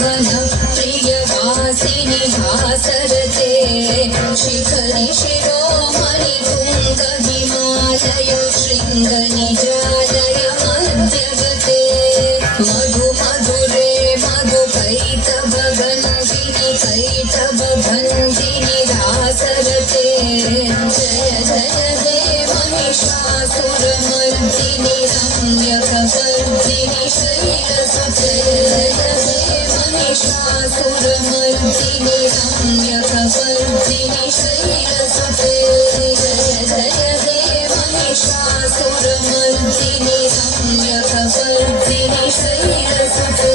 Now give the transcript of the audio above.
भवन प्रियवासिनि भासरते शिखरि शिरोमणि तुङ्ग हिमालय शृङ्ग निजालय मध्यगते मधु मधुरे मधुकैतव गन्धिनि कैतव बन्धिनि दासरते जय जय हे महिषासुरमर्दिनि रम्यकपर्दिनि शैलसुते महिषासुरमर्दिनि रम्यकपर्दिनि शैलसुते जय जय हे महिषासुरमर्दिनि रम्यकपर्दिनि शैलसुते